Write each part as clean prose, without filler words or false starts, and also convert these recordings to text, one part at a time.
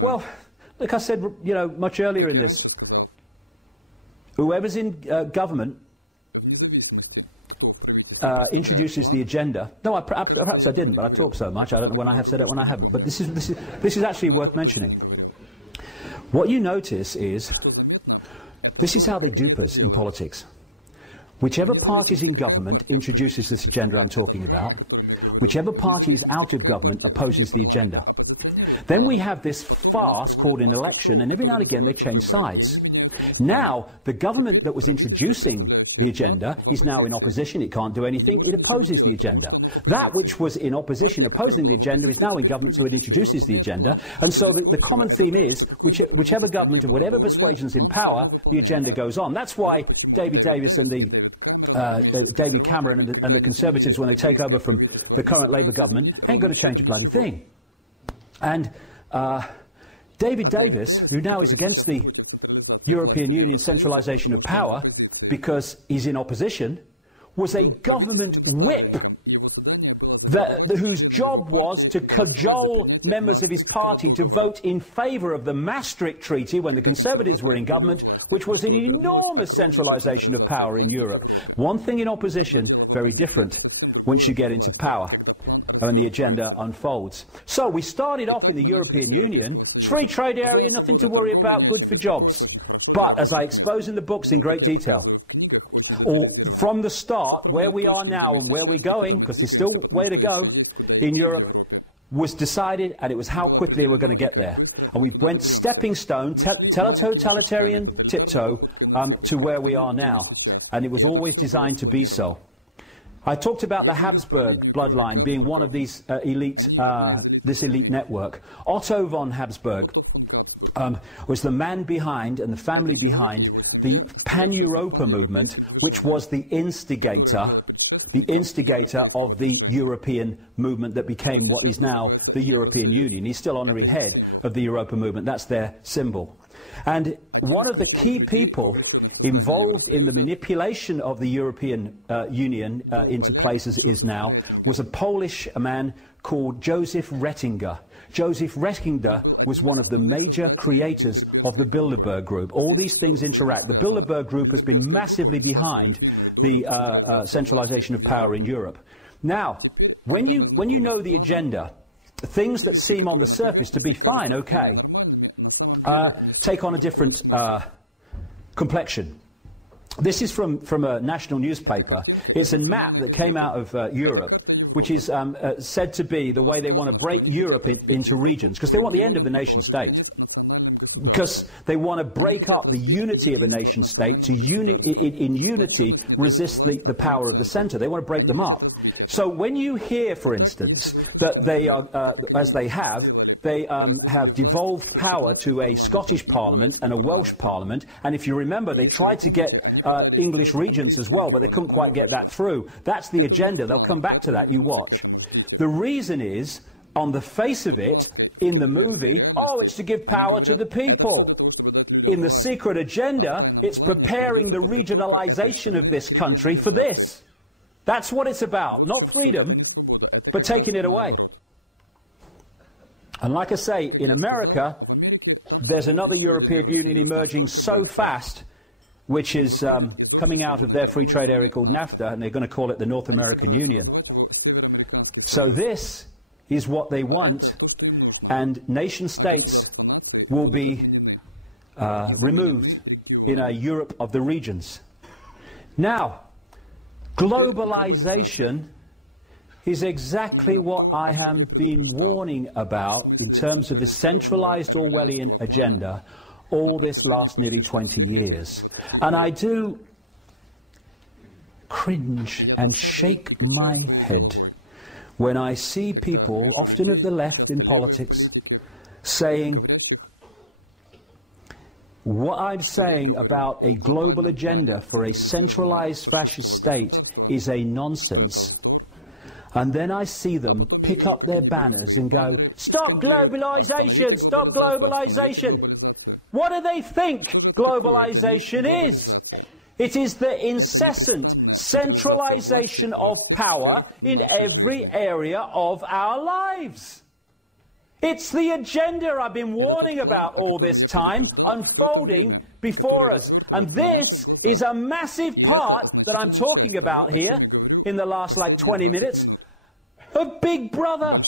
Well, like I said, you know, much earlier in this, whoever's in government introduces the agenda. No, perhaps I didn't, but I talk so much, I don't know when I have said it, when I haven't. But this is actually worth mentioning. What you notice is, this is how they dupe us in politics. Whichever party is in government introduces this agenda I'm talking about. Whichever party is out of government opposes the agenda. Then we have this farce called an election, and every now and again they change sides. Now, the government that was introducing the agenda is now in opposition. It can't do anything. It opposes the agenda. That which was in opposition, opposing the agenda, is now in government, so it introduces the agenda. And so the common theme is, whichever government of whatever persuasion's in power, the agenda goes on. That's why David Davis and David Cameron and the Conservatives, when they take over from the current Labour government, ain't going to change a bloody thing. And David Davis, who now is against the European Union centralisation of power because he's in opposition, was a government whip whose job was to cajole members of his party to vote in favour of the Maastricht Treaty when the Conservatives were in government, which was an enormous centralisation of power in Europe. One thing in opposition, very different once you get into power and the agenda unfolds. So we started off in the European Union, free trade area, nothing to worry about, good for jobs. But, as I expose in the books in great detail, from the start, where we are now and where we're going, because there's still way to go in Europe, was decided, and it was how quickly we're going to get there. And we went stepping stone, totalitarian tiptoe, to where we are now. And it was always designed to be so. I talked about the Habsburg bloodline being one of these this elite network. Otto von Habsburg was the man behind and the family behind the Pan-Europa movement, which was the instigator of the European movement that became what is now the European Union. He's still honorary head of the Europa movement. That's their symbol. And one of the key people involved in the manipulation of the European Union into place as it is now was a man called Joseph Ratzinger. Joseph Ratzinger was one of the major creators of the Bilderberg Group. All these things interact. The Bilderberg Group has been massively behind the centralization of power in Europe. Now, when you know the agenda, things that seem on the surface to be fine, okay, take on a different complexion. This is from a national newspaper. It's a map that came out of Europe, which is said to be the way they want to break Europe into regions, because they want the end of the nation-state. Because they want to break up the unity of a nation-state to in unity resist the power of the centre. They want to break them up. So when you hear, for instance, that they are, as they have devolved power to a Scottish Parliament and a Welsh Parliament, and if you remember, they tried to get English regions as well, but they couldn't quite get that through. That's the agenda. They'll come back to that, you watch. The reason is, on the face of it, in the movie, oh, it's to give power to the people. In the secret agenda, it's preparing the regionalisation of this country for this. That's what it's about. Not freedom, but taking it away. And like I say, in America, there's another European Union emerging so fast, which is coming out of their free trade area called NAFTA, and they're going to call it the North American Union. So this is what they want, and nation-states will be removed in a Europe of the regions. Now, globalization is exactly what I have been warning about in terms of the centralized Orwellian agenda all this last nearly 20 years. And I do cringe and shake my head when I see people, often of the left in politics, saying what I'm saying about a global agenda for a centralized fascist state is a nonsense. And then I see them pick up their banners and go, stop globalization, stop globalization. What do they think globalization is? It is the incessant centralization of power in every area of our lives. It's the agenda I've been warning about all this time, unfolding before us. And this is a massive part that I'm talking about here in the last, 20 minutes, of Big Brother.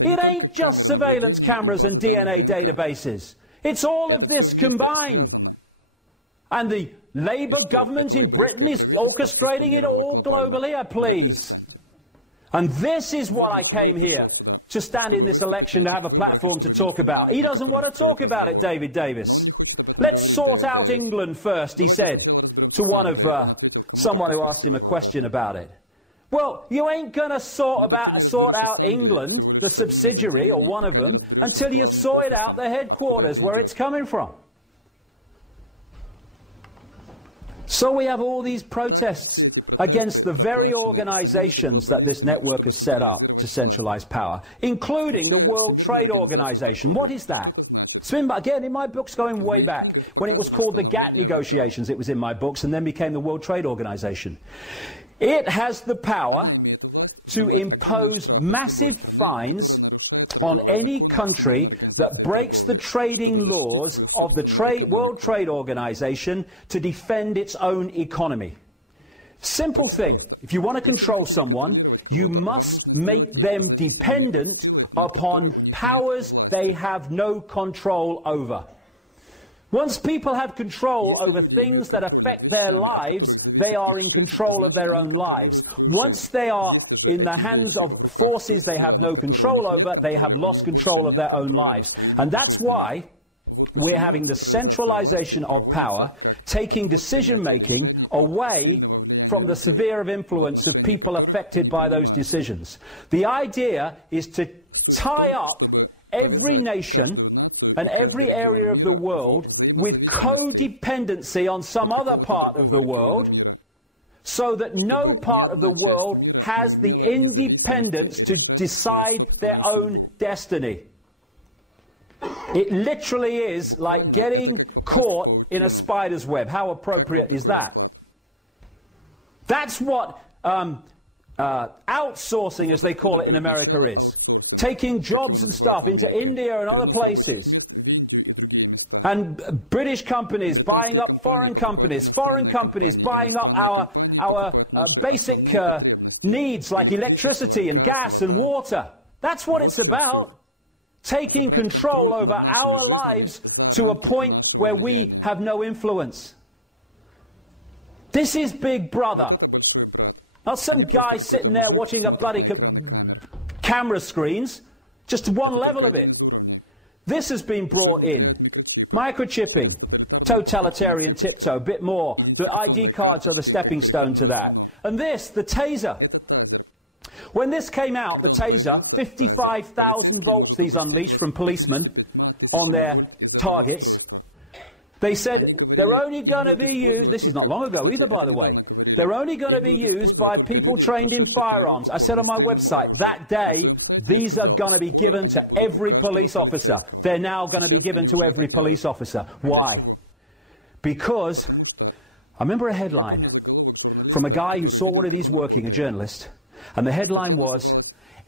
It ain't just surveillance cameras and DNA databases. It's all of this combined. And the Labour government in Britain is orchestrating it all globally, please. And this is what I came here to stand in this election to have a platform to talk about. He doesn't want to talk about it, David Davis. Let's sort out England first, he said to someone who asked him a question about it. Well, you ain't going to sort out England, the subsidiary, or one of them, until you sort out the headquarters, where it's coming from. So we have all these protests against the very organizations that this network has set up to centralize power, including the World Trade Organization. What is that? It's been, again, in my books going way back. When it was called the GATT negotiations, it was in my books, and then became the World Trade Organization. It has the power to impose massive fines on any country that breaks the trading laws of the World Trade Organization to defend its own economy. Simple thing. If you want to control someone, you must make them dependent upon powers they have no control over. Once people have control over things that affect their lives, they are in control of their own lives. Once they are in the hands of forces they have no control over, they have lost control of their own lives. And that's why we're having the centralization of power, taking decision-making away from the sphere of influence of people affected by those decisions. The idea is to tie up every nation and every area of the world with codependency on some other part of the world, so that no part of the world has the independence to decide their own destiny. It literally is like getting caught in a spider's web. How appropriate is that? That's what outsourcing, as they call it in America, is. Taking jobs and stuff into India and other places. And British companies buying up foreign companies buying up our basic needs like electricity and gas and water. That's what it's about. Taking control over our lives to a point where we have no influence. This is Big Brother. Not some guy sitting there watching a bloody camera screens. Just one level of it. This has been brought in. Microchipping, totalitarian tiptoe, a bit more. The ID cards are the stepping stone to that. And this, the taser. When this came out, the taser, 55,000 volts these unleashed from policemen on their targets. They said they're only going to be used, this is not long ago either, by the way, they're only going to be used by people trained in firearms. I said on my website, that day, these are going to be given to every police officer. They're now going to be given to every police officer. Why? Because I remember a headline from a guy who saw one of these working, a journalist, and the headline was,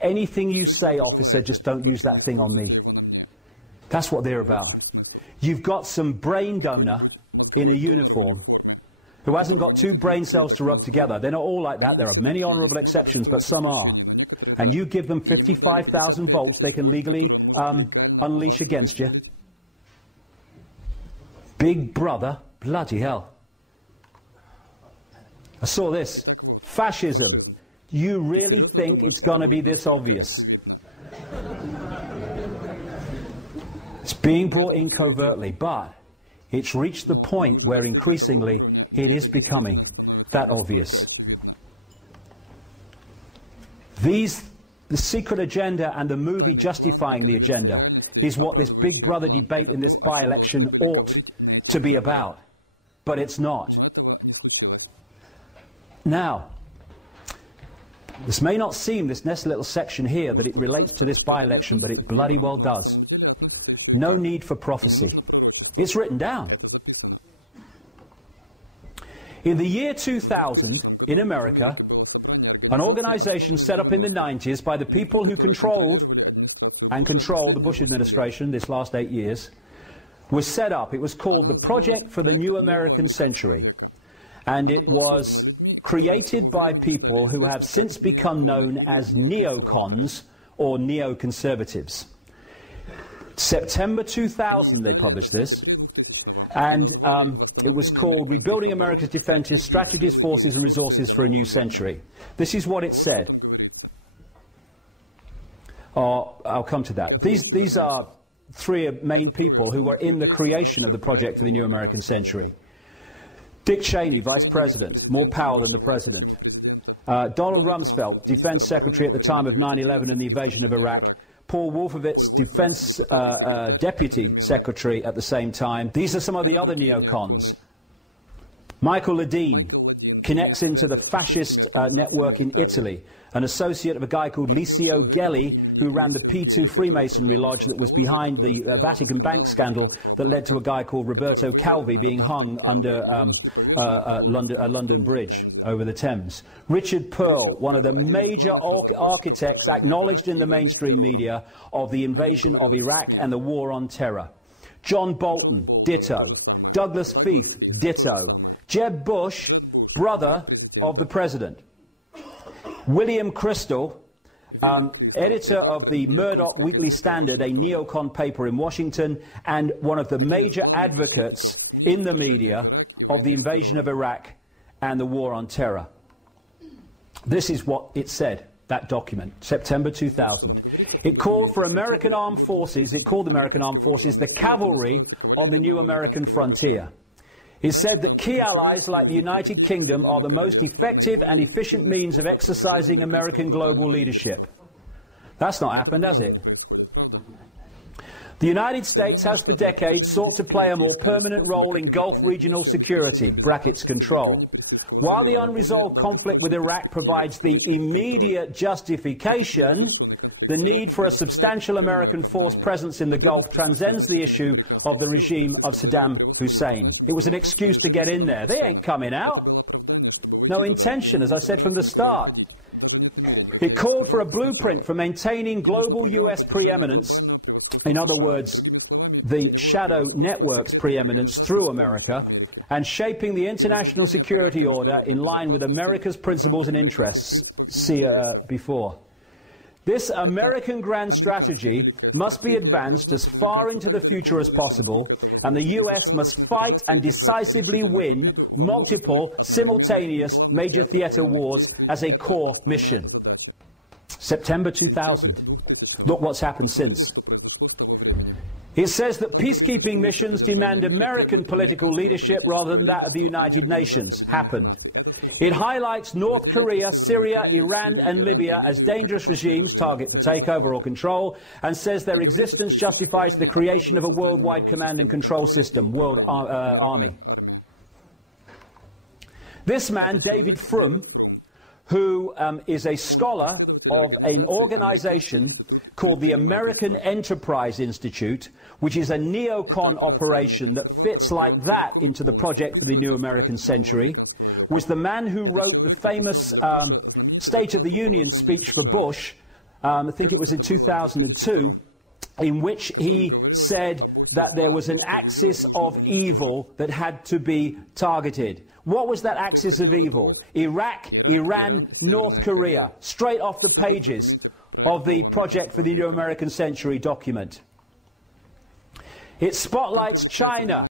"Anything you say, officer, just don't use that thing on me." That's what they're about. You've got some brain donor in a uniform who hasn't got two brain cells to rub together. They're not all like that. There are many honourable exceptions, but some are. And you give them 55,000 volts they can legally unleash against you. Big Brother, bloody hell. I saw this. Fascism. You really think it's going to be this obvious? It's being brought in covertly, but it's reached the point where increasingly it is becoming that obvious. The secret agenda and the movie justifying the agenda is what this Big Brother debate in this by-election ought to be about. But it's not. Now, this may not seem, this next little section here, that it relates to this by-election, but it bloody well does. No need for prophecy. It's written down. In the year 2000, in America, an organization set up in the 90s by the people who controlled and control the Bush administration this last 8 years was set up. It was called the Project for the New American Century, and it was created by people who have since become known as neocons or neoconservatives. September 2000 they published this, and it was called Rebuilding America's Defenses, Strategies, Forces and Resources for a New Century. This is what it said. I'll come to that. These are three main people who were in the creation of the Project for the New American Century. Dick Cheney, Vice President, more power than the President. Donald Rumsfeld, Defense Secretary at the time of 9/11 and the invasion of Iraq. Paul Wolfowitz, Defense Deputy Secretary at the same time. These are some of the other neocons. Michael Ledeen connects into the fascist network in Italy, an associate of a guy called Licio Gelli, who ran the P2 Freemasonry Lodge that was behind the Vatican Bank scandal that led to a guy called Roberto Calvi being hung under London Bridge over the Thames. Richard Pearl, one of the major architects acknowledged in the mainstream media of the invasion of Iraq and the war on terror. John Bolton, ditto. Douglas Feith, ditto. Jeb Bush, brother of the president. William Crystal, editor of the Murdoch Weekly Standard, a neocon paper in Washington, and one of the major advocates in the media of the invasion of Iraq and the war on terror. This is what it said, that document, September 2000. It called for American armed forces, it called American armed forces the cavalry on the new American frontier. It said that key allies like the United Kingdom are the most effective and efficient means of exercising American global leadership. That's not happened, has it? The United States has for decades sought to play a more permanent role in Gulf regional security, brackets control. While the unresolved conflict with Iraq provides the immediate justification, the need for a substantial American force presence in the Gulf transcends the issue of the regime of Saddam Hussein. It was an excuse to get in there. They ain't coming out. No intention, as I said from the start. It called for a blueprint for maintaining global US preeminence, in other words, the shadow network's preeminence through America, and shaping the international security order in line with America's principles and interests. See before. This American grand strategy must be advanced as far into the future as possible, and the US must fight and decisively win multiple simultaneous major theater wars as a core mission. September 2000. Look what's happened since. It says that peacekeeping missions demand American political leadership rather than that of the United Nations. Happened. It highlights North Korea, Syria, Iran and Libya as dangerous regimes target for takeover or control, and says their existence justifies the creation of a worldwide command and control system, World Army. This man, David Frum, who is a scholar of an organization called the American Enterprise Institute, which is a neocon operation that fits like that into the Project for the New American Century, was the man who wrote the famous State of the Union speech for Bush, I think it was in 2002, in which he said that there was an axis of evil that had to be targeted. What was that axis of evil? Iraq, Iran, North Korea, straight off the pages of the Project for the New American Century document. It spotlights China,